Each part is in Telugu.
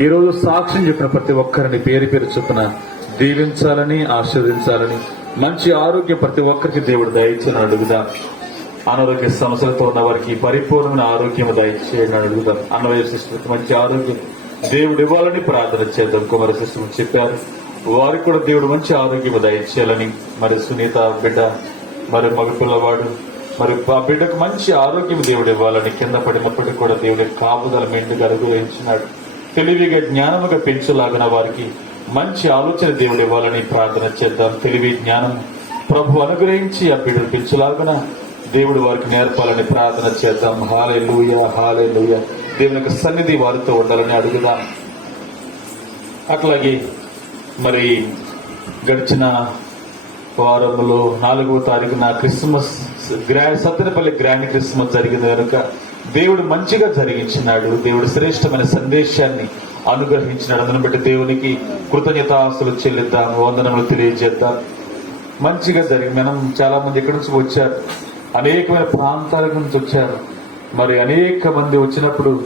ఈరోజు సాక్ష్యం చెప్పిన ప్రతి ఒక్కరిని పేరు పేరు చొప్పున దీవించాలని ఆశీర్వదించాలని మంచి ఆరోగ్యం ప్రతి ఒక్కరికి దేవుడు దయచేయని అడుగుదాం. అనారోగ్య సమస్యలతో ఉన్న వారికి పరిపూర్ణమైన ఆరోగ్యం దయచేయని అడుగుదాం. అన్నవయ శిష్యులకు మంచి ఆరోగ్యం. దేవుడు ఇవ్వాలని ప్రార్థన చేద్దాం కుమార శిష్యులు చెప్పారు. వారికి కూడా దేవుడు మంచి ఆరోగ్యం దయచేయాలని. మరి సునీత బిడ్డ మరి మగ పిల్లవాడు మరి ఆ బిడ్డకు మంచి ఆరోగ్యం దేవుడు ఇవ్వాలని కింద పడినప్పటికీ కూడా దేవుడి కాపుదల మెండుగా అనుగ్రహించినాడు తెలివిగా జ్ఞానముగా పెంచులాగిన వారికి మంచి ఆలోచన దేవుడు ఇవ్వాలని ప్రార్థన చేద్దాం. తెలివి జ్ఞానం ప్రభు అనుగ్రహించి ఆ బిడ్డలు పెంచులాగిన దేవుడు వారికి నేర్పాలని ప్రార్థన చేద్దాం. హాలే లూయ హాలే లూయ దేవుని యొక్క సన్నిధి వారితో ఉండాలని అడుగుదాం. అట్లాగే మరి గడిచిన వారంలో నాలుగవ తారీఖున క్రిస్మస్ గ్రా సత్తెనపల్లి గ్రాండ్ క్రిస్మస్ జరిగింది కనుక దేవుడు మంచిగా జరిగించినాడు. దేవుడు శ్రేష్టమైన సందేశాన్ని అనుగ్రహించినాడు. అందును బట్టి దేవునికి కృతజ్ఞతాస్తులు చెల్లిద్దాం వందనములు తెలియజేద్దాం. మంచిగా జరిగి మనం చాలా మంది ఎక్కడి నుంచి వచ్చారు. అనేకమైన ప్రాంతాల నుంచి వచ్చారు. మరి అనేక మంది వచ్చినప్పుడు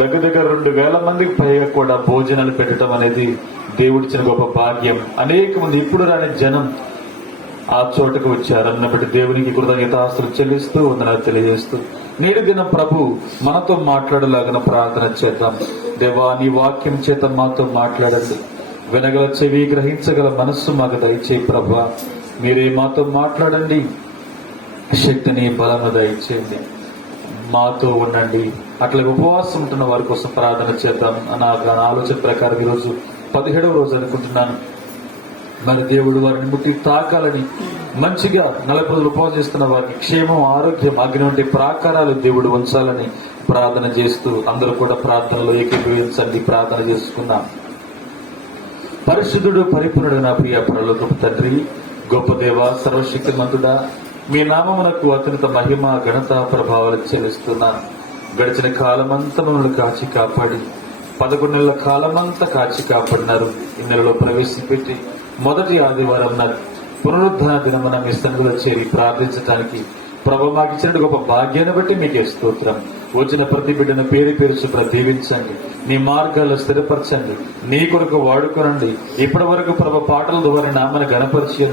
దగ్గర దగ్గర రెండు వేల మందికి పైగా కూడా భోజనాలు పెట్టడం అనేది దేవుడిచ్చిన గొప్ప భాగ్యం. అనేక మంది ఇప్పుడు రాని జనం ఆ చోటుకు వచ్చారు. అన్నబట్టి దేవునికి కృతజ్ఞతాస్తులు చెల్లిస్తూ వందనాలు తెలియజేస్తూ నేడు ప్రభు మనతో మాట్లాడలాగిన ప్రార్థన చేద్దాం. దేవా నీ వాక్యం చేత మాతో మాట్లాడండి. వినగల చెవి గ్రహించగల మనస్సు మాకు దయచేయి ప్రభా. మీరే మాతో మాట్లాడండి. శక్తిని బలము దయచేయండి. మాతో ఉండండి. అట్లా ఉపవాసం ఉంటున్న వారి కోసం ప్రార్థన చేద్దాం. నా నా ఆలోచన ప్రకారం ఈరోజు పదిహేడవ రోజు అనుకుంటున్నాను. మరి దేవుడు వారిని ముట్టి తాకాలని మంచిగా నలభై రోజులు ఉపవాసం చేస్తున్న వారికి క్షేమం ఆరోగ్యం అగ్ని ప్రాకారాలు దేవుడు ఉంచాలని ప్రార్థన చేస్తూ అందరూ కూడా ప్రార్థనలో ఏకీభవించండి ప్రార్థన చేసుకుందాం. పరిశుద్ధుడు పరిపూర్ణుడు నా ప్రియ పరలోకపు తండ్రి గొప్ప దేవ సర్వశక్తిమంతుడా మీ నామమునకు అత్యంత మహిమ ఘనత ప్రభావాలు చెల్లిస్తున్నాను. గడిచిన కాలమంతా మమ్మల్ని కాచి కాపాడి పదకొండు నెలల కాలమంతా కాచి కాపాడినారు. ఈ నెలలో ప్రవేశపెట్టి మొదటి ఆదివారం నాడు పునరుద్ధరణ దినమున మీ సన్నిధిలో చేరి ప్రార్థించడానికి ప్రభు మాకు ఇచ్చిన గొప్ప భాగ్యాన్ని బట్టి మీకే స్తోత్రం. వచ్చిన ప్రతి బిడ్డను పేరు పేరు శుభ్ర దీవించండి. నీ మార్గాల్లో స్థిరపరచండి. నీ కొరకు వాడుకోనండి. ఇప్పటి వరకు ప్రభ పాటల ద్వారా నామని గణపరిచి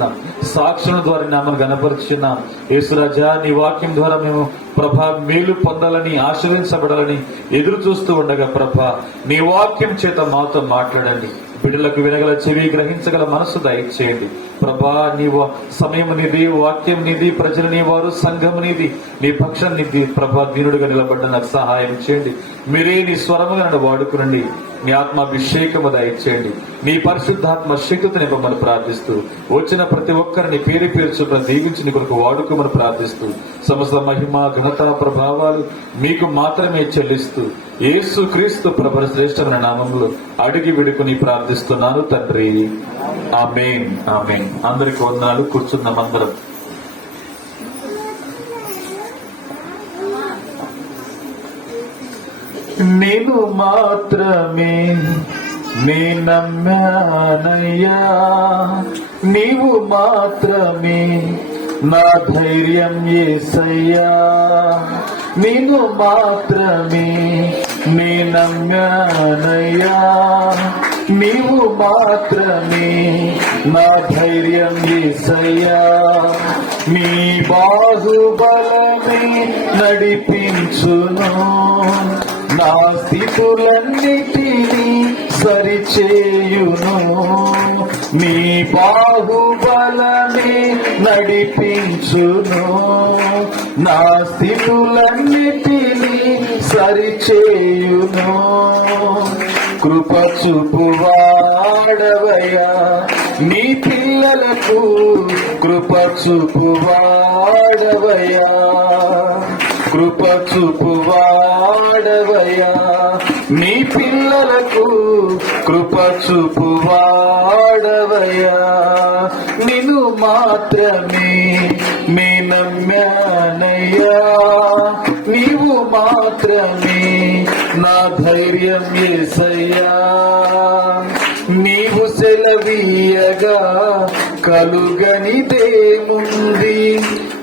సాక్షుల ద్వారా నామని గణపరిచి యేసురాజా నీ వాక్యం ద్వారా మేము ప్రభ మేలు పొందాలని ఆశ్రయించబడాలని ఎదురు చూస్తూ ఉండగా ప్రభ నీ వాక్యం చేత మాతో మాట్లాడండి. బిడ్డలకు వినగల చెవి గ్రహించగల మనస్సు దయచేయండి. ప్రభా నీ వా- సమయం నిధి వాక్యం నిధి ప్రజలు నీ వారు సంఘం నిధి నీ పక్షం నిధి. ప్రభా దీనుడిగా నిలబడ్డ నాకు సహాయం చేయండి. మీరే నీ స్వరముగా నన్ను వాడుకునండి. నీ ఆత్మాభిషేకము దయచేయండి. నీ పరిశుద్ధాత్మ శక్తిని మమ్మల్ని ప్రార్థిస్తూ వచ్చిన ప్రతి ఒక్కరిని పేరు పేరు చొప్పున దీవించి నీ కొరకు వాడుకోమని ప్రార్థిస్తూ సమస్త మహిమ ఘనత ప్రభావాలు మీకు మాత్రమే చెల్లిస్తూ యేసు క్రీస్తు ప్రభల శ్రేష్టమైన నామంలో అడిగి విడుకుని ప్రార్థిస్తున్నాను తండ్రి. ఆమెన్. ఆమె అందరికి వందనాలు. కూర్చున్నాం అందరం. నేను మాత్రమే నీ నమ్మానయ్యా. నీవు మాత్రమే నా ధైర్యం ఏసయ్యా. నీవు మాత్రమే నీ నమ్మానయ్యా. నీవు మాత్రమే నా ధైర్యం ఏసయ్యా నీ బాహుబలమే నడిపించును. నా స్థితులన్నిటినీ సరిచేయును. మీ బాహుబలమే నడిపించును. నా స్థితులన్నిటినీ సరిచేయును. కృప చూపువాడవయా నీ పిల్లలకు కృప చూపువాడవయా కృప చూపువాడవయ్యా నీ పిల్లలకు కృప చూపువాడవయ్యా నిన్ను మాత్రమే నీ నమ్మానయ్యా. నీవు మాత్రమే నా ధైర్యం ఏసయ్యా. నీవు సెలవీయగా కలుగనిదేముంది?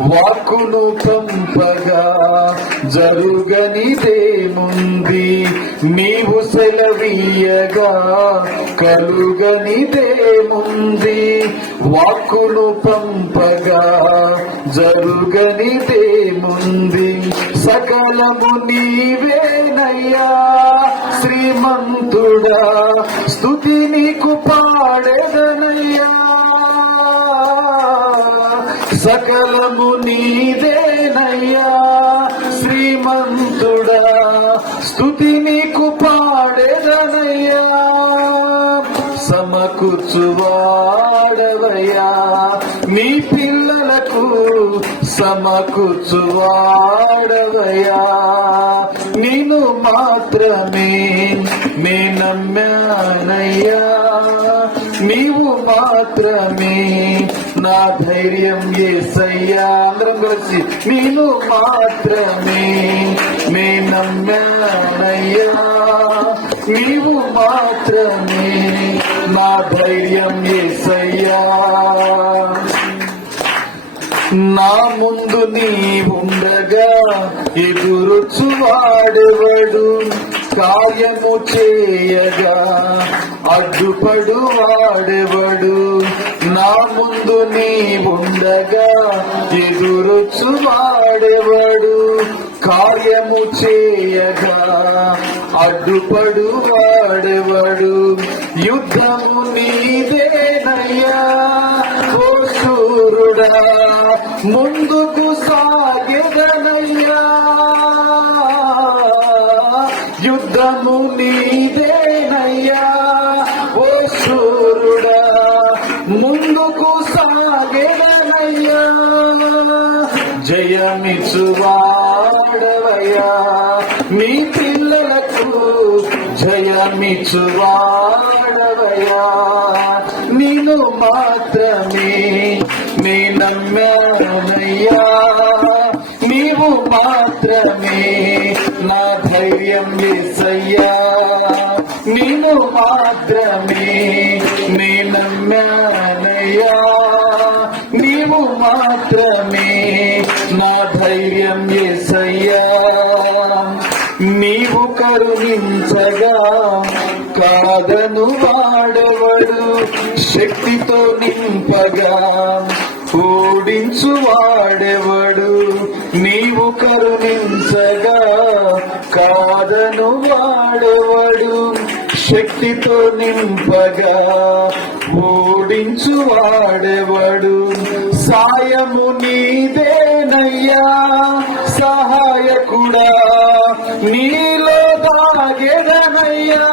వాక్కును పంపగా జరుగనిదేముంది నీవు సెలవీయగా కలుగనిదేముంది. వాక్కును పంపగా జరుగనిదేముంది సకలము నీవేనయ్యా. శ్రీమంతుడా స్థుతి నీకు పాడెదనయ్యా. సకలము నీదేనయ్యా. శ్రీమంతుడా స్థుతి నీకు పాడేదనయ్యా. సమకూర్చువాడవయ్యా. నీ పిల్లలకు సమకూర్చువాడవయ్యా. నేను మాత్రమే నే నమ్మానయ్యా. నీవు మాత్రమే నా ధైర్యం ఏసయ్యా. అందరం కలిసి మాత్రమే మే నమ్మానయ్యా. నీవు మాత్రమే నా ధైర్యం ఏసయ్యా. నా ముందు నీ ఉండగా ఎదురుచు వాడెవడు కార్యము చేయగా అడ్డుపడు వాడెవడు నా ముందు నీ ఉండగా ఎదురుచు వాడెవడు? కార్యము చేయగా అడ్డుపడు వాడేవాడు యుద్ధము నీదేనయ్యా ఓ శూరుడా ముందుకు సాగదనయ్యా. యుద్ధము నీదేనయ్యా జయమిచువాడవయ్యా మీ పిల్లలకు జయమిచువాడవయ్యా నేను మాత్రమే నీ నమ్మానయ్యా. నీవు మాత్రమే నా ధైర్యం ఏసయ్యా నేను మాత్రమే నీ నమ్మానయ్యా. నీవు మాత్రమే నా ధైర్యం ఏసయ్యా. నీవు కరుణించగా కాదను వాడవడు శక్తితో నింపగా ఓడించు వాడెవడు నీవు కరుణించగా కాదను వాడెవడు. శక్తితో నింపగా ఓడించు వాడెవడు? సాయము నీదేనయ్యా సహాయకుడా నీలో దాగెదనయ్యా.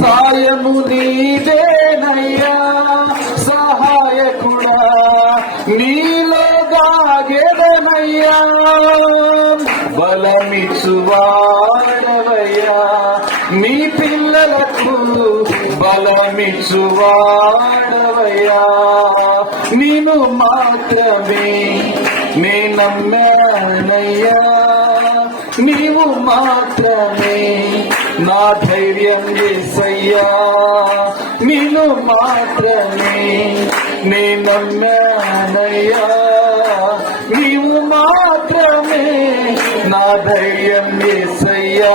సాయము నీదేనయ్యా సహాయకుడా నీలో దాగెదనయ్యా. బలమిచ్చువాడవయ్యా మీ పిల్లలకు బలమిచ్చువాడవయ్యా నేను మాత్రమే నే నమ్మానయ్యా. నీవు మాత్రమే నా ధైర్యం చేసయ్యా. నేను మాత్రమే నే నమ్మానయ్యా. నీవు మాత్రమే నా ధైర్యం చేసయ్యా.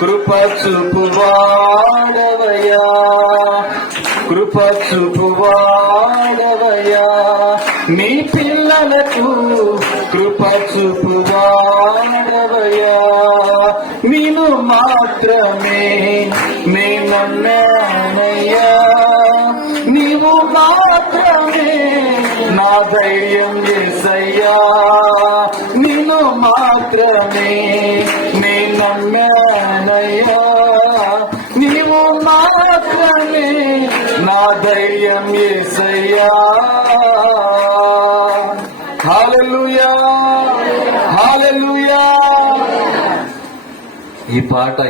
కృప చూపు కృప చూపు వాడవయ్యా నీ పిల్లలకు కృప చూపు వాడవయ్యా మాత్రమే నేనన్నానయ్యా. నీవు మాత్రమే నా ధైర్యం చేసయ్యా. నేను మాత్రమే నేనన్నా నాయనయ్యా నీవు మాత్రమే నా ధైర్యం ఏసయ్యా. హాలెలుయా. ఈ పాట